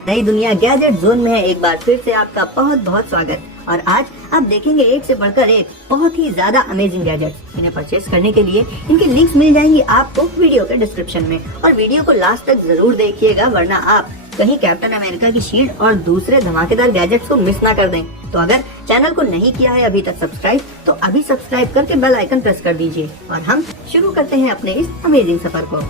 नई दुनिया gadget zone में है एक बार फिर से आपका बहुत बहुत स्वागत। और आज आप देखेंगे एक से बढ़कर एक बहुत ही ज्यादा अमेजिंग गैजेट्स। इन्हें परचेस करने के लिए इनकी लिंक्स मिल जाएंगी आपको वीडियो के डिस्क्रिप्शन में, और वीडियो को लास्ट तक जरूर देखिएगा, वरना आप कहीं कैप्टन अमेरिका की शील्ड और दूसरे धमाकेदार गैजेट्स को मिस ना कर दें। तो अगर चैनल को नहीं किया है अभी तक सब्सक्राइब, तो अभी सब्सक्राइब करके बेल आइकन प्रेस कर दीजिए और हम शुरू करते हैं अपने इस अमेजिंग सफर को।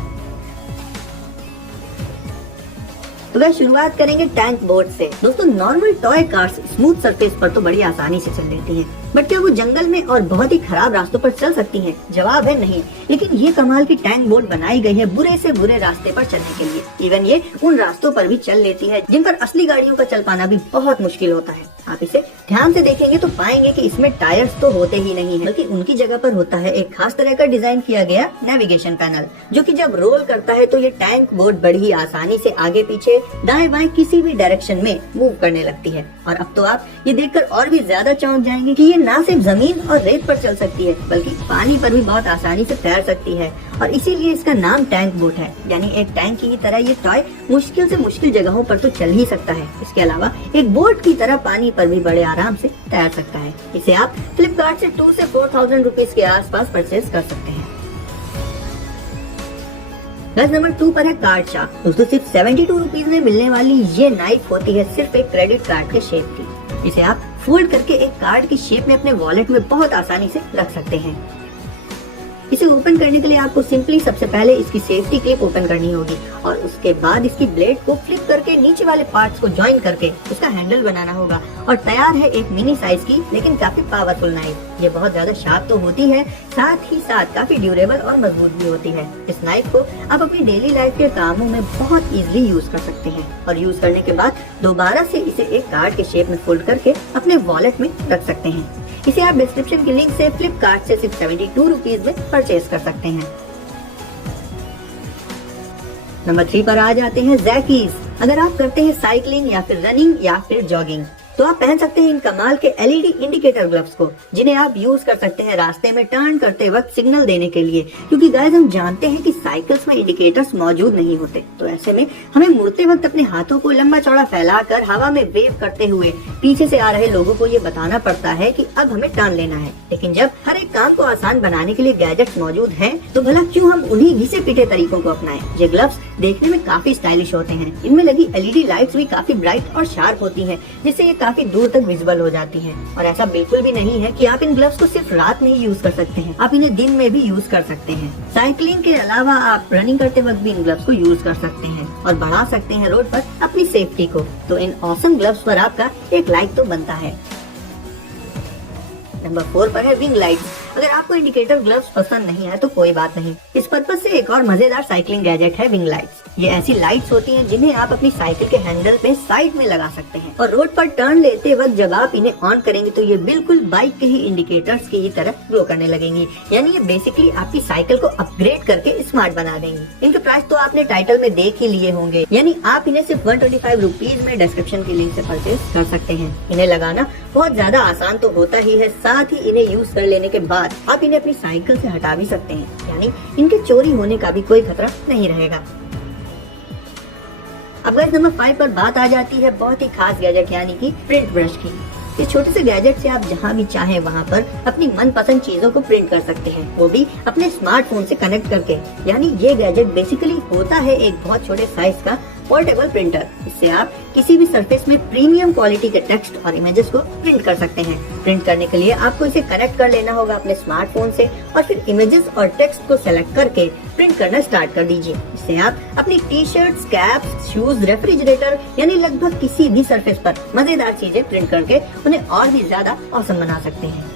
तो वह शुरुआत करेंगे टैंक बोर्ड से। दोस्तों, normal toy cars smooth surface पर तो बड़ी आसानी से चल लेती हैं, बट क्या वो जंगल में और बहुत ही खराब रास्तों पर चल सकती हैं? जवाब है नहीं। लेकिन ये कमाल की टैंक बोर्ड बनाई गई है बुरे से बुरे रास्ते पर चलने के लिए। इवन ये उन रास्तों पर भी चल लेती है जिन पर असली गाड़ियों का चल पाना भी बहुत मुश्किल होता है। आप इसे ध्यान से देखेंगे तो पाएंगे कि इसमें टायर्स तो होते ही नहीं है, बल्कि उनकी जगह पर होता है एक खास तरह का डिजाइन किया गया नेविगेशन पैनल, जो कि जब रोल करता है तो ये टैंक बोर्ड बड़ी आसानी से आगे पीछे दाएं बाएं किसी भी डायरेक्शन में मूव करने लगती है। और अब तो आप ये देखकर और भी ज्यादा चौंक जाएंगे कि ये ना सिर्फ जमीन और रेत पर चल सकती है, बल्कि पानी पर भी बहुत आसानी से तैर सकती है। और इसीलिए इसका नाम टैंक बोट है। यानी एक टैंक की तरह ये टॉय मुश्किल से मुश्किल जगहों पर तो चल ही सकता है, इसके अलावा एक बोट की तरह पानी पर भी बड़े आराम से तैर सकता है। इसे आप फ्लिपकार्ट से 2 से 4,000 रुपीज के आसपास परचेज कर सकते हैं। नंबर 2 पर है कार्ड शार्प। दोस्तों, सिर्फ 72 रुपीज में मिलने वाली ये नाइफ होती है सिर्फ एक क्रेडिट कार्ड के शेप की। इसे आप फोल्ड करके एक कार्ड की शेप में अपने वॉलेट में बहुत आसानी से रख सकते हैं। इसे ओपन करने के लिए आपको सिंपली सबसे पहले इसकी सेफ्टी क्लिप ओपन करनी होगी, और उसके बाद इसकी ब्लेड को फ्लिप करके नीचे वाले पार्ट्स को ज्वाइन करके उसका हैंडल बनाना होगा, और तैयार है एक मिनी साइज की लेकिन काफी पावरफुल नाइफ। ये बहुत ज्यादा शार्प तो होती है, साथ ही साथ काफी ड्यूरेबल और मजबूत भी होती है। इस नाइफ को आप अपनी डेली लाइफ के कामों में बहुत इजीली यूज कर सकते हैं, और यूज करने के बाद दोबारा से इसे एक कार्ड के शेप में फोल्ड करके अपने वॉलेट में रख सकते हैं। इसे आप डिस्क्रिप्शन की लिंक से फ्लिपकार्ट से सिर्फ 72 रुपीज में परचेज कर सकते हैं। नंबर 3 पर आ जाते हैं जैकीज। अगर आप करते हैं साइकिलिंग या फिर रनिंग या फिर जॉगिंग, तो आप पहन सकते हैं इन कमाल के एलईडी इंडिकेटर ग्लव्स को, जिन्हें आप यूज कर सकते हैं रास्ते में टर्न करते वक्त सिग्नल देने के लिए। क्योंकि गाइस, हम जानते हैं कि साइकिल्स में इंडिकेटर्स मौजूद नहीं होते, तो ऐसे में हमें मुड़ते वक्त अपने हाथों को लंबा चौड़ा फैलाकर हवा में वेव करते हुए पीछे से आ रहे लोगों को ये बताना पड़ता है कि अब हमें टर्न लेना है। लेकिन जब हर एक काम को आसान बनाने के लिए गैजेट्स मौजूद हैं, तो भला क्यों हम उन्हीं घिसे पीटे तरीकों को अपनाएं। ये ग्लव्स देखने में काफी स्टाइलिश होते हैं। इनमें लगी एलईडी लाइट्स भी काफी ब्राइट और शार्प होती हैं, जिससे ये काफी दूर तक विजिबल हो जाती हैं। और ऐसा बिल्कुल भी नहीं है कि आप इन ग्लव्स को सिर्फ रात में ही यूज कर सकते हैं, आप इन्हें दिन में भी यूज कर सकते हैं। साइकिलिंग के अलावा आप रनिंग करते वक्त भी इन ग्लव्स को यूज कर सकते हैं और बढ़ा सकते हैं रोड पर अपनी सेफ्टी को। तो इन ऑसम ग्लव्स पर आपका एक लाइक तो बनता है। नंबर 4 पर है विंग लाइट्स। अगर आपको इंडिकेटर ग्लव्स पसंद नहीं है तो कोई बात नहीं, इस पर्पज से एक और मजेदार साइकिलिंग गैजेट है विंग लाइट्स। ये ऐसी लाइट्स होती हैं जिन्हें आप अपनी साइकिल के हैंडल पे साइड में लगा सकते हैं, और रोड पर टर्न लेते वक्त जब आप इन्हें ऑन करेंगे तो ये बिल्कुल बाइक के ही इंडिकेटर्स की ही तरह ग्लो करने लगेंगी। यानी ये बेसिकली आपकी साइकिल को अपग्रेड करके स्मार्ट बना देंगी। इनके प्राइस तो आपने टाइटल में देख ही लिए होंगे, यानी आप इन्हें सिर्फ 125 रुपीज में डिस्क्रिप्शन की लिंक से परचेज कर सकते हैं। इन्हें लगाना बहुत ज्यादा आसान तो होता ही है, साथ ही इन्हें यूज कर लेने के बाद आप इन्हें अपनी साइकिल से हटा भी सकते हैं, यानी इनके चोरी होने का भी कोई खतरा नहीं रहेगा। अब गाइस, नंबर 5 पर बात आ जाती है बहुत ही खास गैजेट यानी कि प्रिंट ब्रश की। इस छोटे से गैजेट से आप जहाँ भी चाहें वहाँ पर अपनी मनपसंद चीजों को प्रिंट कर सकते हैं, वो भी अपने स्मार्टफोन से कनेक्ट करके। यानी ये गैजेट बेसिकली होता है एक बहुत छोटे साइज का पोर्टेबल प्रिंटर। इससे आप किसी भी सरफेस में प्रीमियम क्वालिटी के टेक्स्ट और इमेजेस को प्रिंट कर सकते हैं। प्रिंट करने के लिए आपको इसे कनेक्ट कर लेना होगा अपने स्मार्टफोन से, और फिर इमेजेस और टेक्स्ट को सेलेक्ट करके प्रिंट करना स्टार्ट कर दीजिए। इससे आप अपनी T shirt, caps, shoes, refrigerator यानी लगभग किसी भी सरफेस पर मजेदार चीजें प्रिंट करके उन्हें और भी ज्यादा ऑसम बना सकते हैं।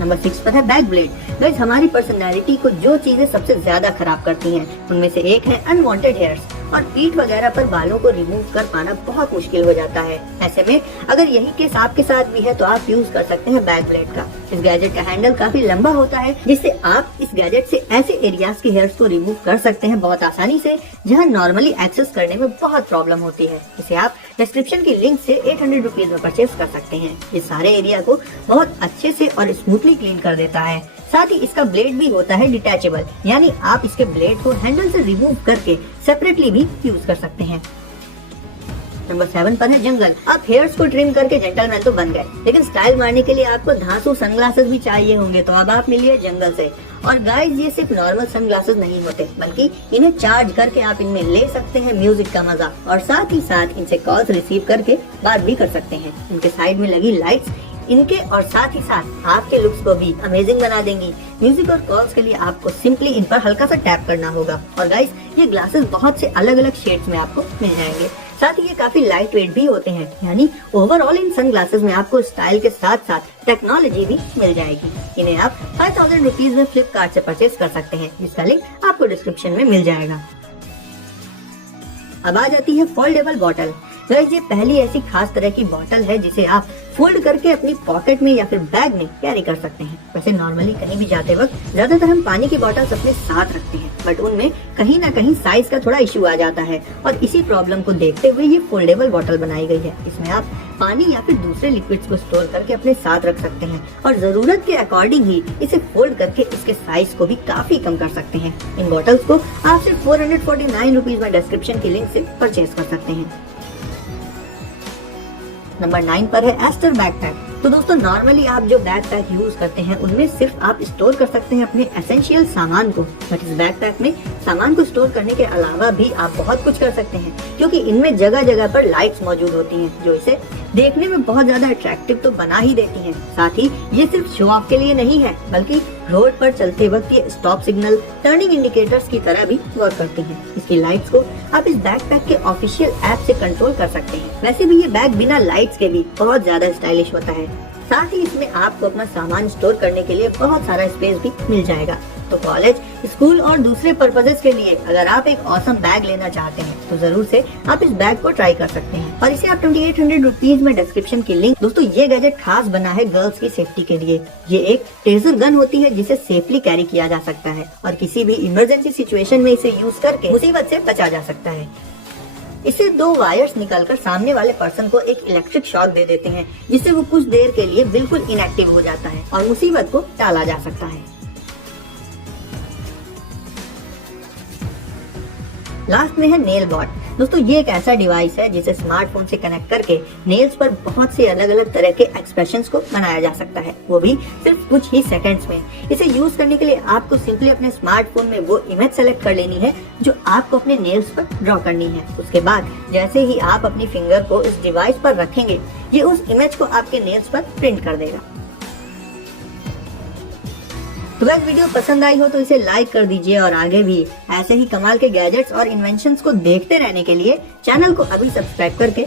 नंबर 6 पर है बैक ब्लेड। गाइस, हमारी पर्सनैलिटी को जो चीजें सबसे ज्यादा खराब करती हैं, उनमें से एक है अनवांटेड हेयर्स, और पीठ वगैरह पर बालों को रिमूव कर पाना बहुत मुश्किल हो जाता है। ऐसे में अगर यही केस आपके साथ भी है तो आप यूज कर सकते हैं बैक ब्लेड का। इस गैजेट का हैंडल काफी लंबा होता है, जिससे आप इस गैजेट से ऐसे एरियाज के हेयर्स को रिमूव कर सकते हैं बहुत आसानी से, जहां नॉर्मली एक्सेस करने में बहुत प्रॉब्लम होती है। इसे आप डिस्क्रिप्शन की लिंक से 800 रुपीज में परचेज कर सकते हैं। ये सारे एरिया को बहुत अच्छे से और स्मूथली क्लीन कर देता है। साथ ही इसका ब्लेड भी होता है डिटैचेबल, यानी आप इसके ब्लेड को हैंडल से रिमूव करके सेपरेटली भी यूज कर सकते हैं। नंबर 7 पर है जंगल। आप हेयर्स को ट्रिम करके जेंटलमैन तो बन गए, लेकिन स्टाइल मारने के लिए आपको धांसू सनग्लासेस भी चाहिए होंगे, तो अब आप मिलिए जंगल से। और गाइस, ये सिर्फ नॉर्मल सनग्लासेस नहीं होते, बल्कि इन्हें चार्ज करके आप इनमें ले सकते हैं म्यूजिक का मजा, और साथ ही साथ इनसे कॉल्स रिसीव करके बात भी कर सकते हैं। इनके साइड में लगी लाइट्स इनके और साथ ही साथ आपके लुक्स को भी अमेजिंग बना देंगी। म्यूजिक और कॉल्स के लिए आपको सिंपली इन पर हल्का सा टैप करना होगा। और गाइस, ये ग्लासेस बहुत से अलग अलग शेड्स में आपको मिल जाएंगे। साथ ही ये काफी लाइट वेट भी होते हैं, यानी ओवरऑल इन सनग्लासेस में आपको स्टाइल के साथ साथ टेक्नोलॉजी भी मिल जाएगी। इन्हें आप 5000 रुपीज में फ्लिपकार्ट से परचेज कर सकते हैं, जिसका लिंक आपको डिस्क्रिप्शन में मिल जाएगा। अब आ जाती है फोल्डेबल बॉटल। गाइस, ये पहली ऐसी खास तरह की बॉटल है जिसे आप फोल्ड करके अपनी पॉकेट में या फिर बैग में कैरी कर सकते हैं। वैसे नॉर्मली कहीं भी जाते वक्त ज्यादातर हम पानी की बॉटल्स अपने साथ रखते हैं, बट उनमें कहीं ना कहीं साइज का थोड़ा इशू आ जाता है, और इसी प्रॉब्लम को देखते हुए ये फोल्डेबल बॉटल बनाई गई है। इसमें आप पानी या फिर दूसरे लिक्विड्स को स्टोर करके अपने साथ रख सकते हैं, और जरूरत के अकॉर्डिंग ही इसे फोल्ड करके इसके साइज को भी काफी कम कर सकते हैं। इन बॉटल्स को आप सिर्फ 449 रुपीज में डिस्क्रिप्शन के लिंक से परचेज कर सकते हैं। नंबर 9 पर है एस्टर बैकपैक। तो दोस्तों, नॉर्मली आप जो बैकपैक यूज करते हैं उनमें सिर्फ आप स्टोर कर सकते हैं अपने एसेंशियल सामान को, बट इस बैकपैक में सामान को स्टोर करने के अलावा भी आप बहुत कुछ कर सकते हैं, क्योंकि इनमें जगह जगह पर लाइट्स मौजूद होती हैं, जो इसे देखने में बहुत ज्यादा अट्रैक्टिव तो बना ही देती हैं। साथ ही ये सिर्फ शो ऑफ के लिए नहीं है, बल्कि रोड पर चलते वक्त ये स्टॉप सिग्नल, टर्निंग इंडिकेटर्स की तरह भी वर्क करती हैं। इसकी लाइट्स को आप इस बैकपैक के ऑफिशियल ऐप से कंट्रोल कर सकते हैं। वैसे भी ये बैग बिना लाइट्स के भी बहुत ज्यादा स्टाइलिश होता है। साथ ही इसमें आपको अपना सामान स्टोर करने के लिए बहुत सारा स्पेस भी मिल जाएगा। तो कॉलेज, स्कूल और दूसरे पर्पसेस के लिए अगर आप एक ऑसम बैग लेना चाहते हैं तो जरूर से आप इस बैग को ट्राई कर सकते हैं, और इसे आप 2800 रुपीज में डिस्क्रिप्शन की लिंक। दोस्तों, ये गैजेट खास बना है गर्ल्स की सेफ्टी के लिए। ये एक टेजर गन होती है जिसे सेफली कैरी किया जा सकता है, और किसी भी इमरजेंसी सिचुएशन में इसे यूज करके मुसीबत से बचा जा सकता है। इससे 2 वायर्स निकलकर सामने वाले पर्सन को एक इलेक्ट्रिक शॉक दे देते हैं, जिससे वो कुछ देर के लिए बिल्कुल इनएक्टिव हो जाता है और मुसीबत को टाला जा सकता है। लास्ट में है नेल बॉट। दोस्तों, ये एक ऐसा डिवाइस है जिसे स्मार्टफोन से कनेक्ट करके नेल्स पर बहुत से अलग अलग तरह के एक्सप्रेशंस को बनाया जा सकता है, वो भी सिर्फ कुछ ही सेकंड्स में। इसे यूज करने के लिए आपको सिंपली अपने स्मार्टफोन में वो इमेज सेलेक्ट कर लेनी है जो आपको अपने नेल्स पर ड्रॉ करनी है। उसके बाद जैसे ही आप अपनी फिंगर को इस डिवाइस पर रखेंगे, ये उस इमेज को आपके नेल्स पर प्रिंट कर देगा। तो अगर वीडियो पसंद आई हो तो इसे लाइक कर दीजिए, और आगे भी ऐसे ही कमाल के गैजेट्स और इन्वेंशंस को देखते रहने के लिए चैनल को अभी सब्सक्राइब करके